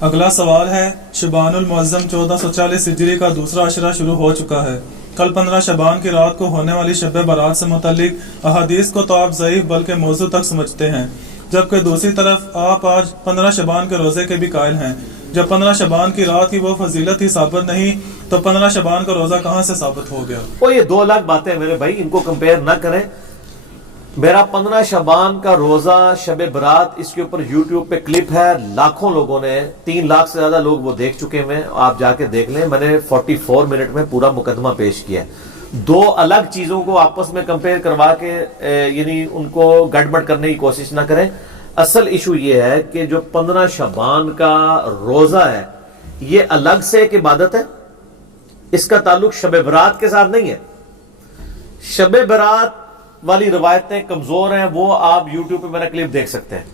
اگلا سوال ہے، شبان المعظم 1440 ہجری کا دوسرا عشرہ شروع ہو چکا ہے۔ کل 15 شبان کی رات کو ہونے والی شب برات سے متعلق احادیث کو تو آپ ضعیف بلکہ موضوع تک سمجھتے ہیں، جبکہ دوسری طرف آپ آج 15 شبان کے روزے کے بھی قائل ہیں۔ جب 15 شبان کی رات کی وہ فضیلت ہی ثابت نہیں تو 15 شبان کا روزہ کہاں سے ثابت ہو گیا؟ وہ یہ دو الگ باتیں ہیں میرے بھائی، ان کو کمپیئر نہ کریں۔ میرا 15 شبان کا روزہ شب برات، اس کے اوپر یوٹیوب پہ کلپ ہے، لاکھوں لوگوں نے، 3 لاکھ سے زیادہ لوگ وہ دیکھ چکے ہیں، آپ جا کے دیکھ لیں۔ میں نے 44 منٹ میں پورا مقدمہ پیش کیا ہے۔ دو الگ چیزوں کو آپس میں کمپیئر کروا کے یعنی ان کو گڑبڑ کرنے کی کوشش نہ کریں۔ اصل ایشو یہ ہے کہ جو 15 شبان کا روزہ ہے یہ الگ سے ایک عبادت ہے، اس کا تعلق شب برات کے ساتھ نہیں ہے۔ شب برات والی روایتیں کمزور ہیں، وہ آپ یوٹیوب پہ میرا کلپ دیکھ سکتے ہیں۔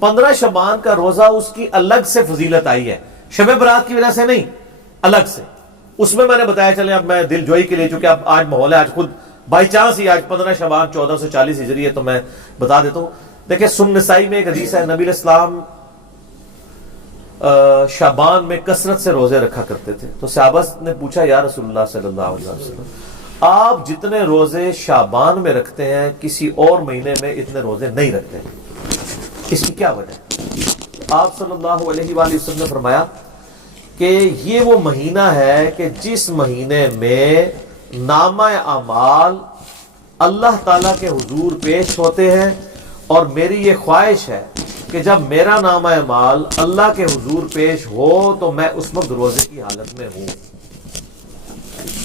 15 شبان کا روزہ اس کی الگ سے فضیلت آئی ہے، شب برات کی وجہ سے نہیں، الگ سے۔ اس میں نے بتایا، چلیں اب میں دل جوئی کے لیے، چونکہ اب آج ماحول ہے، آج خود بائی چانس ہی آج 15 شبان 1440 ہجری ہے، تو میں بتا دیتا ہوں۔ دیکھیں سنن نسائی میں ایک حدیث ہے، نبی علیہ السلام شعبان میں کثرت سے روزے رکھا کرتے تھے۔ تو صحابہ نے پوچھا، یا رسول اللہ صلی اللہ علیہ وسلم، آپ جتنے روزے شعبان میں رکھتے ہیں کسی اور مہینے میں اتنے روزے نہیں رکھتے، اس کی کیا وجہ ہے؟ آپ صلی اللہ علیہ وآلہ وسلم نے فرمایا کہ یہ وہ مہینہ ہے کہ جس مہینے میں نامہ اعمال اللہ تعالیٰ کے حضور پیش ہوتے ہیں، اور میری یہ خواہش ہے کہ جب میرا نامہ اعمال اللہ کے حضور پیش ہو تو میں اس وقت روزے کی حالت میں ہوں۔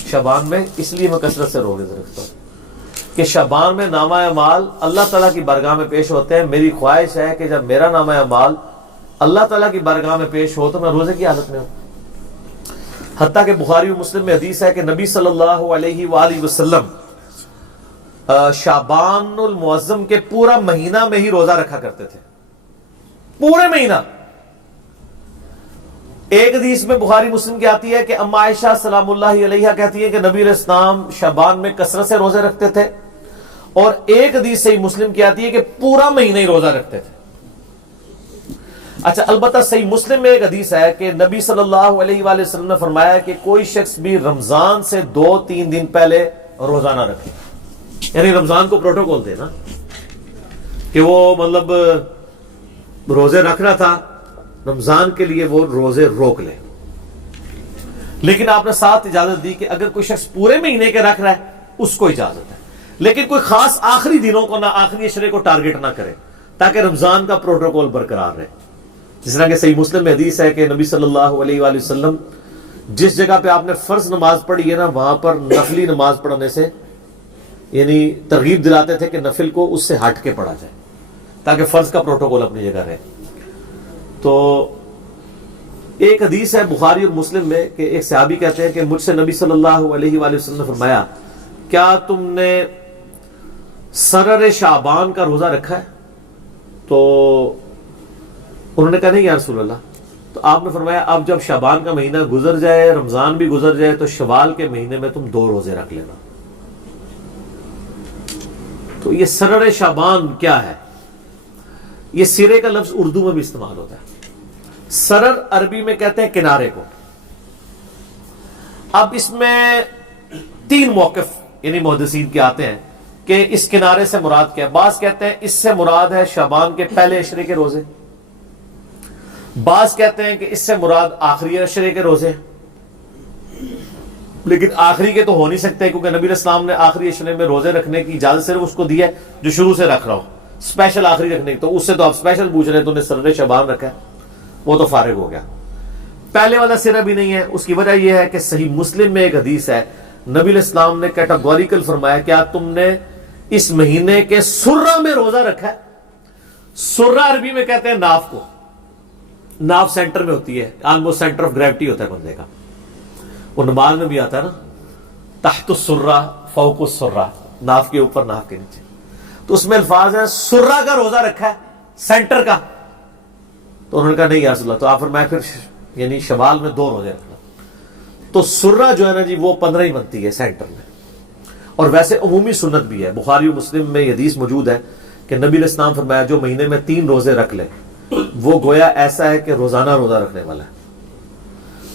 شعبان میں اس لیے میں کثرت سے روزے رکھتا ہوں کہ شعبان میں نامہ اعمال اللہ تعالیٰ کی بارگاہ میں پیش ہوتے ہیں۔ میری خواہش ہے کہ جب میرا نامہ اعمال اللہ تعالیٰ کی بارگاہ میں پیش ہو تو میں روزے کی حالت میں ہوں۔ حتیٰ کہ بخاری و مسلم میں حدیث ہے کہ نبی صلی اللہ علیہ وآلہ وسلم شعبان المعظم کے پورا مہینہ میں ہی روزہ رکھا کرتے تھے، پورے مہینہ۔ ایک حدیث میں بخاری مسلم کی آتی ہے کہ اما عائشہ سلام اللہ علیہا کہتی ہے کہ نبی علیہ السلام شعبان میں کثرت سے روزے رکھتے تھے، اور ایک حدیث صحیح مسلم کی آتی ہے کہ پورا مہینہ ہی روزہ رکھتے تھے۔ اچھا، البتہ صحیح مسلم میں ایک حدیث ہے کہ نبی صلی اللہ علیہ وآلہ وسلم نے فرمایا کہ کوئی شخص بھی رمضان سے 2-3 دن پہلے روزہ نہ رکھے، یعنی رمضان کو پروٹوکول دے نا کہ وہ مطلب روزے رکھنا تھا، رمضان کے لیے وہ روزے روک لے، لیکن آپ نے ساتھ اجازت دی کہ اگر کوئی شخص پورے مہینے کے رکھ رہا ہے اس کو اجازت ہے، لیکن کوئی خاص آخری دنوں کو نہ، آخری عشرے کو ٹارگٹ نہ کرے تاکہ رمضان کا پروٹوکول برقرار رہے۔ جس طرح کہ صحیح مسلم میں حدیث ہے کہ نبی صلی اللہ علیہ وآلہ وسلم جس جگہ پہ آپ نے فرض نماز پڑھی ہے نا، وہاں پر نفلی نماز پڑھنے سے یعنی ترغیب دلاتے تھے کہ نفل کو اس سے ہٹ کے پڑھا جائے تاکہ فرض کا پروٹوکول اپنی جگہ رہے۔ تو ایک حدیث ہے بخاری اور مسلم میں کہ ایک صحابی کہتے ہیں کہ مجھ سے نبی صلی اللہ علیہ وآلہ وسلم نے فرمایا، کیا تم نے سرر شعبان کا روزہ رکھا ہے؟ تو انہوں نے کہا نہیں یا رسول اللہ۔ تو آپ نے فرمایا اب جب شعبان کا مہینہ گزر جائے، رمضان بھی گزر جائے، تو شوال کے مہینے میں تم 2 روزے رکھ لینا۔ تو یہ سرر شعبان کیا ہے؟ یہ سرے کا لفظ اردو میں بھی استعمال ہوتا ہے، سرر عربی میں کہتے ہیں کنارے کو۔ اب اس میں 3 موقف یعنی محدثین کے آتے ہیں کہ اس کنارے سے مراد کیا ہے۔ بعض کہتے ہیں اس سے مراد ہے شعبان کے پہلے عشرے کے روزے، بعض کہتے ہیں کہ اس سے مراد آخری عشرے کے روزے، لیکن آخری کے تو ہو نہیں سکتے کیونکہ نبی علیہ السلام نے آخری عشرے میں روزے رکھنے کی اجازت صرف اس کو دی ہے جو شروع سے رکھ رہا ہو، اسپیشل آخری رکھنے کی، تو اس سے تو آپ اسپیشل پوچھ رہے ہیں، تو نے سرر شعبان رکھا ہے، وہ تو فارغ ہو گیا۔ پہلے والا سرا بھی نہیں ہے، اس کی وجہ یہ ہے کہ صحیح مسلم میں ایک حدیث ہے، نبی علیہ السلام نے کیٹاگوریکل فرمایا، کیا تم نے اس مہینے کے سرہ میں روزہ رکھا ہے؟ سرہ عربی میں کہتے ہیں ناف کو، ناف سینٹر میں ہوتی ہے، آلموسٹ سینٹر آف گریوٹی ہوتا ہے بندے کا، وہ نماز میں بھی آتا ہے نا، تحت السرہ فوق السرہ، ناف کے اوپر ناف کے نیچے، تو اس میں الفاظ ہے سرہ کا روزہ رکھا ہے، سینٹر کا۔ تو انہوں نے کہا نہیں یا رسول اللہ، تو آپ فرمایا پھر یعنی شوال میں 2 روزے رکھنا۔ تو سرہ جو ہے نا جی وہ 15 ہی بنتی ہے سینٹر میں، اور ویسے عمومی سنت بھی ہے، بخاری و مسلم میں یہ حدیث موجود ہے کہ نبی علیہ السلام فرمایا جو مہینے میں 3 روزے رکھ لے وہ گویا ایسا ہے کہ روزانہ روزہ رکھنے والا ہے.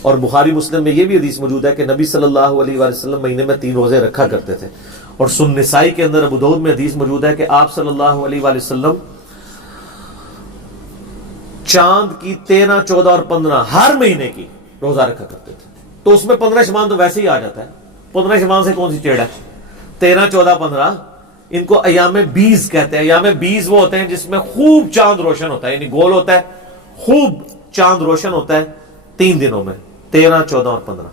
اور بخاری مسلم میں یہ بھی حدیث موجود ہے کہ نبی صلی اللہ علیہ وآلہ وسلم مہینے میں 3 روزے رکھا کرتے تھے. اور سنن نسائی کے اندر ابو داؤد میں حدیث موجود ہے کہ آپ صلی اللہ علیہ وآلہ وسلم چاند کی 13، 14 اور 15 ہر مہینے کی روزہ رکھا کرتے تھے. تو اس میں 15 شبان تو ویسے ہی آ جاتا ہے. 15 شبان سے کون سی چیڑ ہے؟ 13، 14، 15 ان کو ایام 20 کہتے ہیں. ایام 20 وہ ہوتے ہیں جس میں خوب چاند روشن ہوتا ہے، یعنی گول ہوتا ہے، خوب چاند روشن ہوتا ہے 3 دنوں میں، 13، 14 اور 15.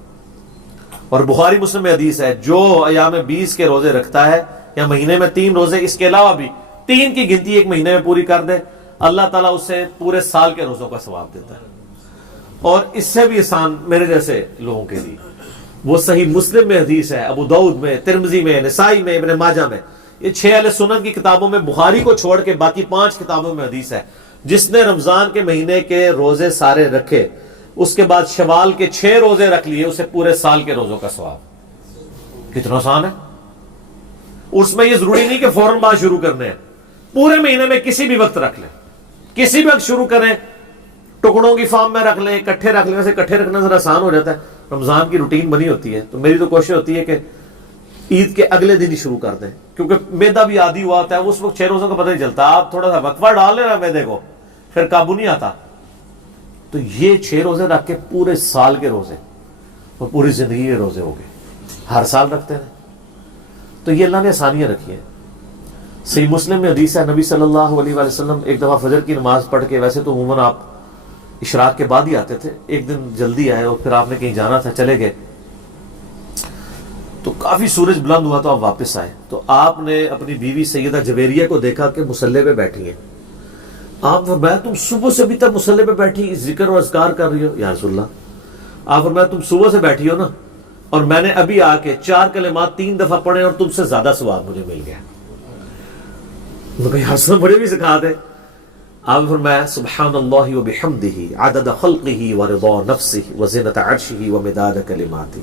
اور بخاری مسلم میں حدیث ہے جو ایام 20 کے روزے رکھتا ہے یا مہینے میں 3 روزے اس کے علاوہ بھی 3 کی گنتی ایک مہینے میں پوری کر دے، اللہ تعالیٰ اسے پورے سال کے روزوں کا ثواب دیتا ہے. اور اس سے بھی آسان میرے جیسے لوگوں کے لیے وہ صحیح مسلم میں حدیث ہے، ابو داؤد میں، ترمذی میں، نسائی میں، ابن ماجہ میں، یہ 6 اہل سنن کی کتابوں میں بخاری کو چھوڑ کے باقی 5 کتابوں میں حدیث ہے جس نے رمضان کے مہینے کے روزے سارے رکھے اس کے بعد شوال کے 6 روزے رکھ لیے اسے پورے سال کے روزوں کا ثواب. کتنا آسان ہے. اس میں یہ ضروری نہیں کہ فوراً بعد شروع کرنے ہیں، پورے مہینے میں کسی بھی وقت رکھ لیں، کسی بھی وقت شروع کریں، ٹکڑوں کی فارم میں رکھ لیں، اکٹھے رکھ لیں. اکٹھے رکھنا ذرا آسان ہو جاتا ہے، رمضان کی روٹین بنی ہوتی ہے. تو میری تو کوشش ہوتی ہے کہ عید کے اگلے دن ہی شروع کر دیں کیونکہ میدا بھی عادی ہوا ہوتا ہے، اس وقت 6 روزوں کا پتہ نہیں چلتا. آپ تھوڑا سا وقفہ ڈال لینا میدے کو پھر قابو نہیں آتا. تو یہ 6 روزے رکھ کے پورے سال کے روزے اور پوری زندگی کے روزے ہو گئے، ہر سال رکھتے ہیں. تو یہ اللہ نے آسانیاں رکھی ہیں. صحیح مسلم میں حدیث ہے نبی صلی اللہ علیہ وآلہ وسلم ایک دفعہ فجر کی نماز پڑھ کے، ویسے تو عموماً آپ اشراق کے بعد ہی آتے تھے، ایک دن جلدی آئے اور پھر آپ نے کہیں جانا تھا، چلے گئے تو کافی سورج بلند ہوا تو آپ واپس آئے. تو آپ نے اپنی بیوی سیدہ جویریہ کو دیکھا کہ مصلی پہ بیٹھی ہیں. آپ فرمایا تم صبح سے ابھی تک مصلی پہ بیٹھی ذکر اور اذکار کر رہی ہو؟ یا رسول اللہ. آپ فرمایا تم صبح سے بیٹھی ہو نا، اور میں نے ابھی آ کے 4 کلمات 3 دفعہ پڑھے اور تم سے زیادہ ثواب مجھے مل گیا. یا رسول اللہ مجھے بھی سکھا دے. آپ فرمایا سبحان اللہ وبحمدہ عدد خلقہ ورضا نفسہ وزنۃ عرشہ ومداد کلماتہ.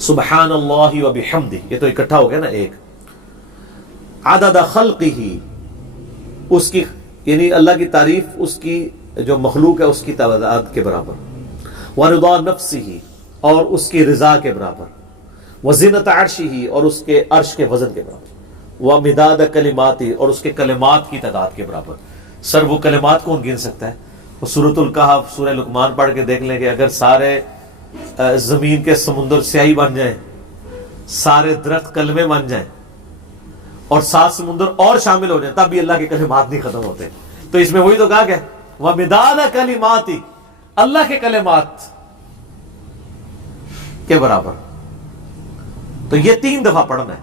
سبحان اللہ وبحمدہ، یہ تو اکٹھا ہو گیا نا ایک. عدد خلقہ، اس کی یعنی اللہ کی تعریف اس کی جو مخلوق ہے اس کی تعداد کے برابر، ورضا نفسہ اور اس کی رضا کے برابر، وزنۃ عرشہ اور اس کے عرش کے وزن کے برابر، ومداد کلماتہ اور اس کے کلمات کی تعداد کے برابر. سر وہ کلمات کون گن سکتا ہے؟ وہ سورۃ الکہف، سورہ لقمان پڑھ کے دیکھ لیں کہ اگر سارے زمین کے سمندر سیاہی بن جائیں، سارے درخت کلمے بن جائیں اور 7 سمندر اور شامل ہو جائیں تب بھی اللہ کے کلمات نہیں ختم ہوتے. تو اس میں وہی تو کہا کہ وَمِدَادَ کَلِمَاتِ، اللہ کے کلمات کے برابر. تو یہ 3 دفعہ پڑھنا ہے.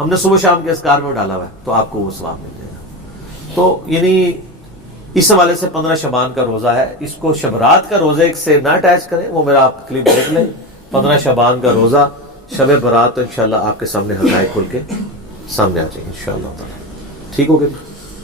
ہم نے صبح شام کے اذکار میں ڈالا ہوا ہے تو آپ کو وہ ثواب مل جائے گا. تو یعنی اس حوالے سے 15 شعبان کا روزہ ہے. اس کو شبرات کا روزے سے نہ اٹیچ کریں، وہ میرا آپ کلپ دیکھ لیں. 15 شعبان کا روزہ، شب برات، تو انشاءاللہ آپ کے سامنے حقائق کھل کے سامنے آ جائیں گے انشاءاللہ تعالی. ٹھیک ہو گیا؟